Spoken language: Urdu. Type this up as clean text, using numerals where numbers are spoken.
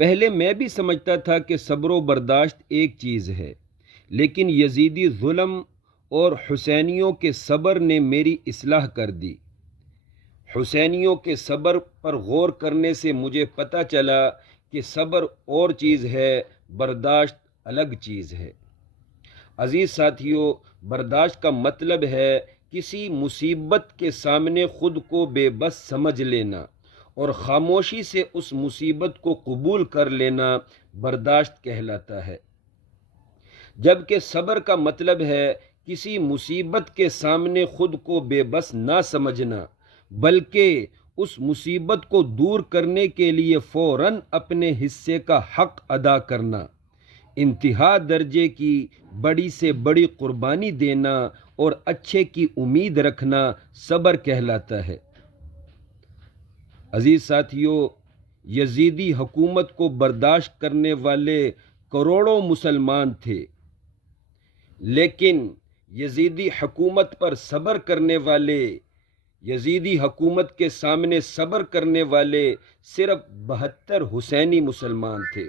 پہلے میں بھی سمجھتا تھا کہ صبر و برداشت ایک چیز ہے، لیکن یزیدی ظلم اور حسینیوں کے صبر نے میری اصلاح کر دی۔ حسینیوں کے صبر پر غور کرنے سے مجھے پتہ چلا کہ صبر اور چیز ہے، برداشت الگ چیز ہے۔ عزیز ساتھیو، برداشت کا مطلب ہے کسی مصیبت کے سامنے خود کو بے بس سمجھ لینا اور خاموشی سے اس مصیبت کو قبول کر لینا برداشت کہلاتا ہے، جبکہ صبر کا مطلب ہے کسی مصیبت کے سامنے خود کو بے بس نہ سمجھنا، بلکہ اس مصیبت کو دور کرنے کے لیے فوراً اپنے حصے کا حق ادا کرنا، انتہا درجے کی بڑی سے بڑی قربانی دینا اور اچھے کی امید رکھنا صبر کہلاتا ہے۔ عزیز ساتھیو، یزیدی حکومت کو برداشت کرنے والے کروڑوں مسلمان تھے، لیکن یزیدی حکومت پر صبر کرنے والے، یزیدی حکومت کے سامنے صبر کرنے والے صرف 72 حسینی مسلمان تھے۔